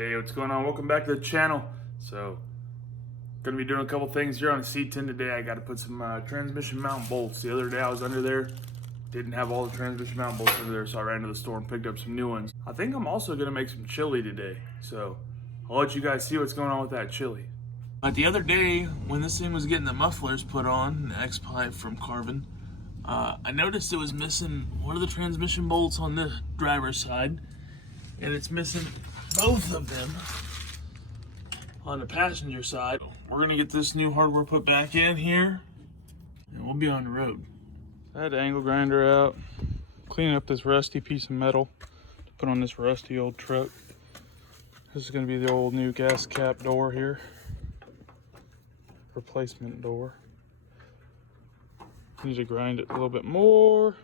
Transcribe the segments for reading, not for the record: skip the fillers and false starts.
Hey, what's going on? Welcome back to the channel. So, gonna be doing a couple things here on a C10 today. I got to put some transmission mount bolts. The other day I was under there, didn't have all the transmission mount bolts under there, so I ran to the store and picked up some new ones. I think I'm also gonna make some chili today, so I'll let you guys see what's going on with that chili. But the other day, when this thing was getting the mufflers put on, the X-pipe from Carvin, I noticed it was missing one of the transmission bolts on the driver's side, and it's missing both of them on the passenger side. We're gonna get this new hardware put back in here, and we'll be on the road. I had the angle grinder out, cleaning up this rusty piece of metal to put on this rusty old truck. This is gonna be the old new gas cap door here. Replacement door. Need to grind it a little bit more,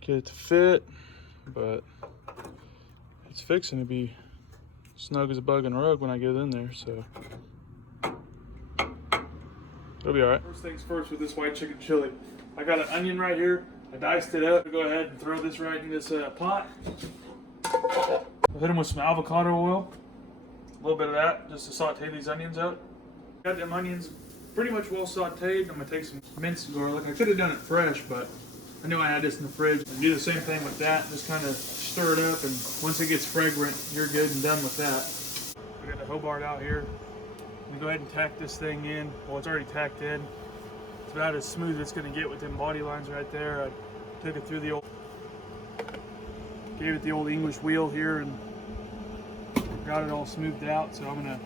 get it to fit, but it's fixing to be snug as a bug in a rug when I get in there, so it'll be all right. First things first with this white chicken chili. I got an onion right here. I diced it up. Go ahead and throw this right in this pot. I'll hit them with some avocado oil. A little bit of that just to saute these onions up. Got them onions pretty much well sauteed. I'm gonna take some minced garlic. I could have done it fresh, but I know I had this in the fridge. And do the same thing with that. Just kind of stir it up, and once it gets fragrant, you're good and done with that. We got the Hobart out here. I'm gonna go ahead and tack this thing in. Well, it's already tacked in. It's about as smooth as it's gonna get with them body lines right there. I took it through the old, gave it the old English wheel here, and got it all smoothed out. So I'm gonna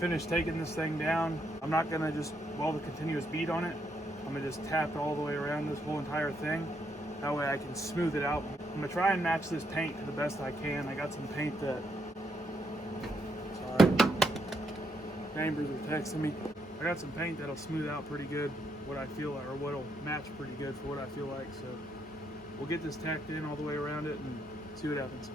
finish taking this thing down. I'm not gonna just weld a continuous bead on it. I'm gonna just tap it all the way around this whole entire thing. That way I can smooth it out. I'm gonna try and match this paint to the best I can. I got some paint that, sorry, neighbors are texting me. I got some paint that'll smooth out pretty good what I feel like, or what'll match pretty good for what I feel like. So we'll get this tacked in all the way around it and see what happens.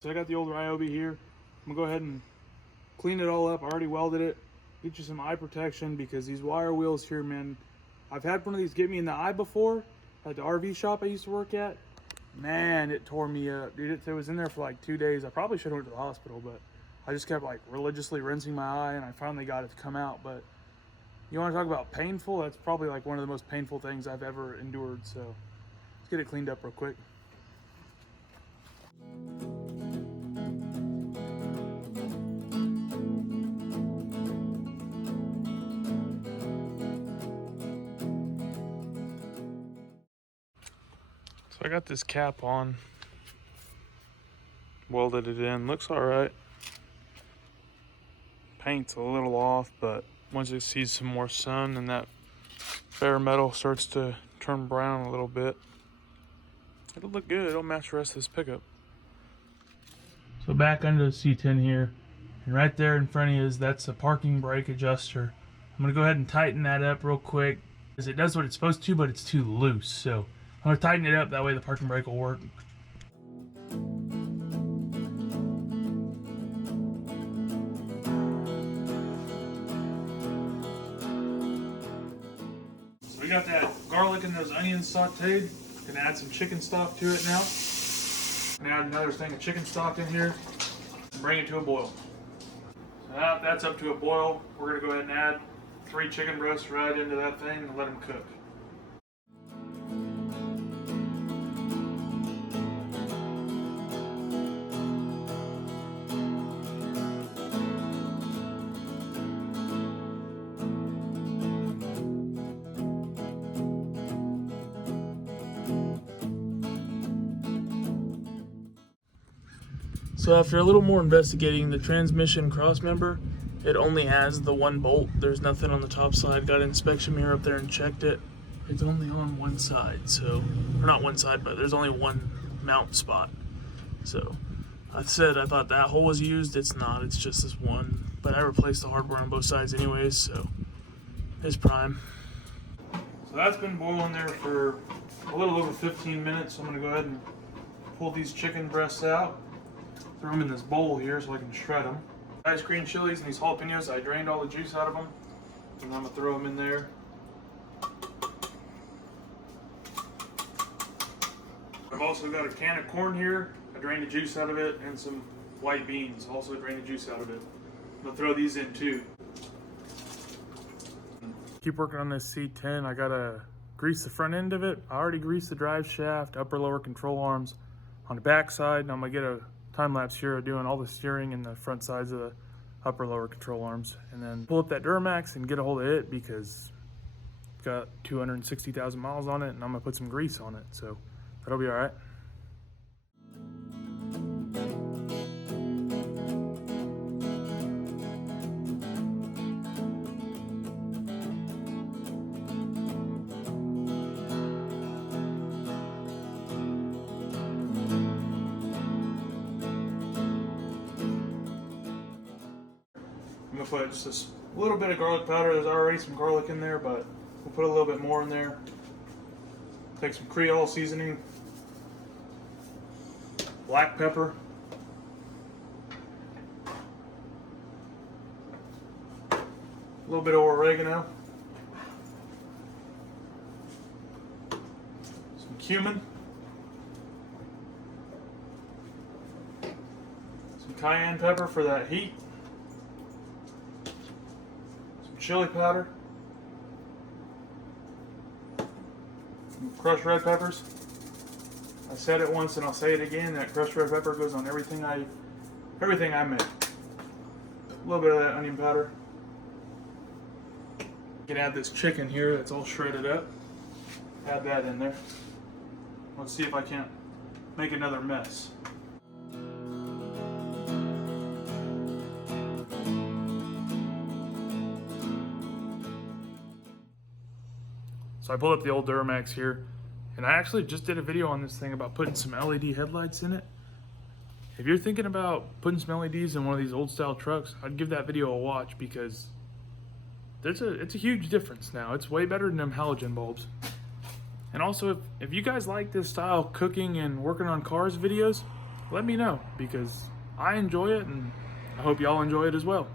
So I got the old Ryobi here. I'm gonna go ahead and clean it all up. I already welded it. Get you some eye protection because these wire wheels here, man, I've had one of these get me in the eye before at the RV shop I used to work at. Man, it tore me up, dude. It was in there for like 2 days. I probably should have went to the hospital, but I just kept like religiously rinsing my eye, and I finally got it to come out. But you want to talk about painful? That's probably like one of the most painful things I've ever endured. So let's get it cleaned up real quick. So I got this cap on, welded it in, looks all right. Paint's a little off, but once it sees some more sun and that bare metal starts to turn brown a little bit, it'll look good. It'll match the rest of this pickup. So back under the C10 here, and right there in front of you that's a parking brake adjuster. I'm gonna go ahead and tighten that up real quick, because it does what it's supposed to, but it's too loose. So I'm gonna tighten it up, that way the parking brake will work. So we got that garlic and those onions sauteed. Gonna add some chicken stock to it now. Gonna add another thing of chicken stock in here. Bring it to a boil. So now that's up to a boil, we're gonna go ahead and add 3 chicken breasts right into that thing and let them cook. So after a little more investigating, the transmission cross member, it only has the one bolt. There's nothing on the top side. Got an inspection mirror up there and checked it. It's only on one side, so, or not one side, but there's only one mount spot. So I said I thought that hole was used. It's not. It's just this one. But I replaced the hardware on both sides anyways, so it's prime. So that's been boiling there for a little over 15 minutes. So I'm going to go ahead and pull these chicken breasts out. Throw them in this bowl here so I can shred them. Nice green chilies and these jalapenos, I drained all the juice out of them. And I'm going to throw them in there. I've also got a can of corn here. I drained the juice out of it, and some white beans. Also drained the juice out of it. I'm gonna throw these in too. Keep working on this C10. I gotta grease the front end of it. I already greased the drive shaft, upper lower control arms on the back side, and I'm gonna get a time lapse here of doing all the steering and the front sides of the upper lower control arms, and then pull up that Duramax and get a hold of it because it's got 260,000 miles on it, and I'm gonna put some grease on it, so that'll be all right. I'm gonna put just a little bit of garlic powder. There's already some garlic in there, but we'll put a little bit more in there. Take some Creole seasoning, black pepper, a little bit of oregano, some cumin, some cayenne pepper for that heat, some chili powder, crushed red peppers. I said it once and I'll say it again, that crushed red pepper goes on everything I make. A little bit of that onion powder. You can add this chicken here that's all shredded up. Add that in there. Let's see if I can't make another mess. So I pulled up the old Duramax here, and I actually just did a video on this thing about putting some LED headlights in it. If you're thinking about putting some LEDs in one of these old style trucks, I'd give that video a watch because it's a huge difference now. It's way better than them halogen bulbs. And also, if you guys like this style cooking and working on cars videos, let me know because I enjoy it and I hope y'all enjoy it as well.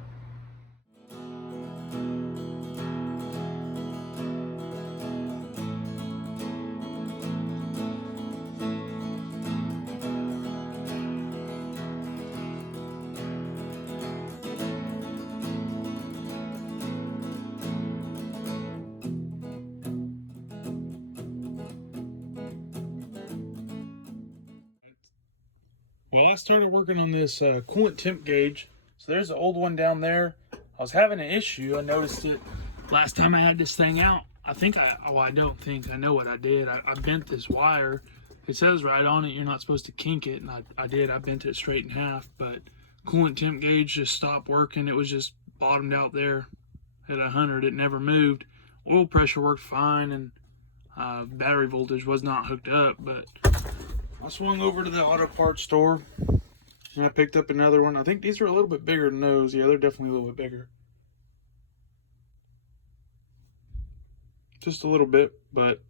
Well, I started working on this coolant temp gauge. So there's the old one down there. I was having an issue. I noticed it last time I had this thing out. I know what I did. I bent this wire. It says right on it you're not supposed to kink it, and I did. I bent it straight in half, but coolant temp gauge just stopped working. It was just bottomed out there at 100. It never moved. Oil pressure worked fine, and battery voltage was not hooked up, but I swung over to the auto parts store and I picked up another one. I think these are a little bit bigger than those. Yeah, they're definitely a little bit bigger. Just a little bit, but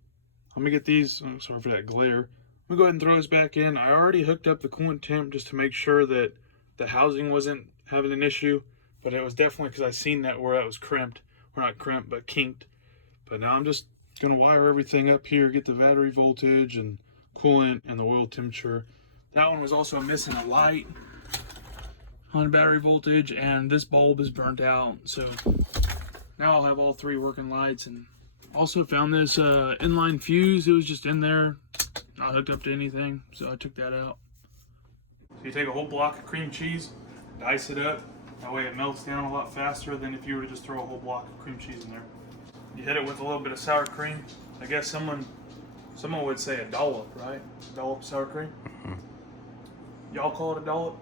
I'm gonna get these. Oh, sorry for that glare. I'm gonna go ahead and throw this back in. I already hooked up the coolant temp just to make sure that the housing wasn't having an issue, but it was definitely because I seen that where that was crimped. Or not crimped, but kinked. But now I'm just gonna wire everything up here, get the battery voltage and coolant and the oil temperature. That one was also missing a light on battery voltage, and this bulb is burnt out, so now I'll have all three working lights. And also found this inline fuse. It was just in there, not hooked up to anything, so I took that out. So you take a whole block of cream cheese, dice it up, that way it melts down a lot faster than if you were to just throw a whole block of cream cheese in there. You hit it with a little bit of sour cream. I guess someone would say a dollop, right? Dollop sour cream. Y'all call it a dollop?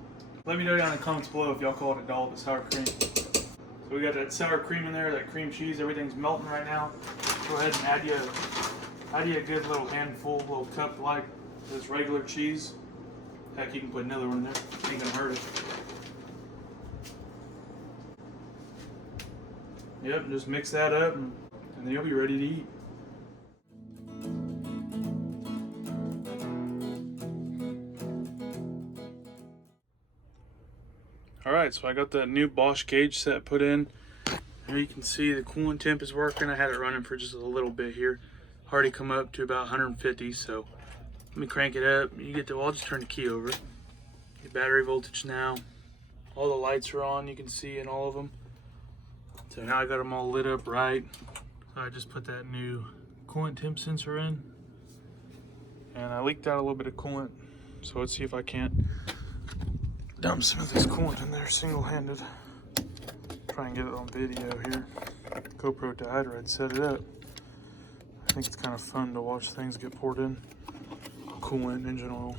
Let me know down in the comments below if y'all call it a dollop of sour cream. So we got that sour cream in there, that cream cheese, everything's melting right now. Go ahead and add you a good little handful, little cup like this regular cheese. Heck, you can put another one in there. Ain't gonna hurt it. Yep, just mix that up and then you'll be ready to eat. Alright, so I got that new Bosch gauge set put in. Here you can see the coolant temp is working. I had it running for just a little bit here. Already come up to about 150, so let me crank it up. You get to, well, I'll just turn the key over. Get battery voltage now. All the lights are on, you can see in all of them. So now I got them all lit up right. So I just put that new coolant temp sensor in. And I leaked out a little bit of coolant. So let's see if I can't dump some of this coolant in there single-handed. Try and get it on video here. GoPro died or I'd set it up. I think it's kind of fun to watch things get poured in. Coolant, engine oil.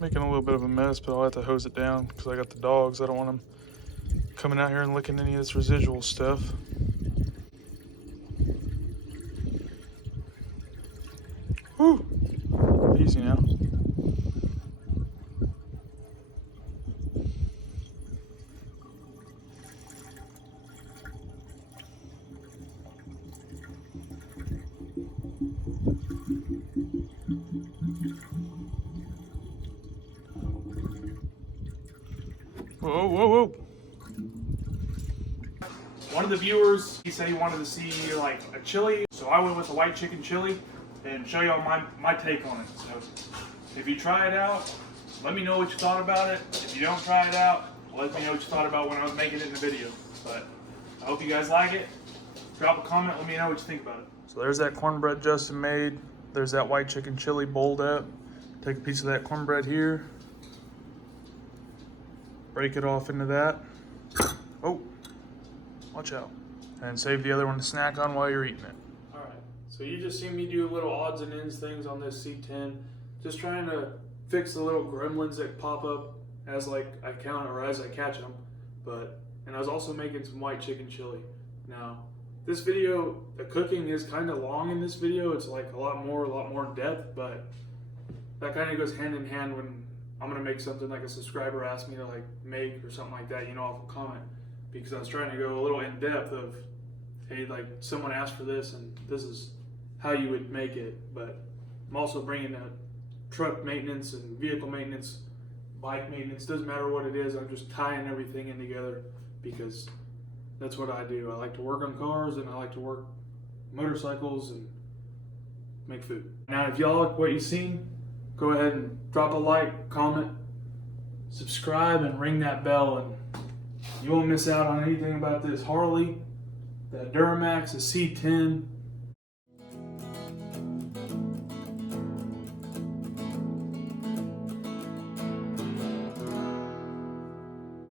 Making a little bit of a mess, but I'll have to hose it down because I got the dogs. I don't want them coming out here and licking any of this residual stuff. Whew. Easy now. Whoa, whoa, whoa. One of the viewers, he said he wanted to see like a chili, so I went with the white chicken chili and show y'all my take on it. So if you try it out, let me know what you thought about it. If you don't try it out, let me know what you thought about when I was making it in the video. But I hope you guys like it. Drop a comment, let me know what you think about it. So there's that cornbread Justin made. There's that white chicken chili bowled up. Take a piece of that cornbread here. Break it off into that. Oh, watch out. And save the other one to snack on while you're eating it. All right, so you just seen me do little odds and ends things on this C10. Just trying to fix the little gremlins that pop up as like I count or as I catch them. And I was also making some white chicken chili. Now, this video, the cooking is kind of long in this video. It's like a lot more in depth, but that kind of goes hand in hand when I'm gonna make something like a subscriber asked me to like make or something like that, you know, off a comment, because I was trying to go a little in depth of, hey, like someone asked for this and this is how you would make it. But I'm also bringing truck maintenance and vehicle maintenance, bike maintenance, doesn't matter what it is. I'm just tying everything in together because that's what I do. I like to work on cars and I like to work motorcycles and make food. Now, if y'all like what you've seen, go ahead and drop a like, comment, subscribe, and ring that bell, and you won't miss out on anything about this Harley, the Duramax, the C10,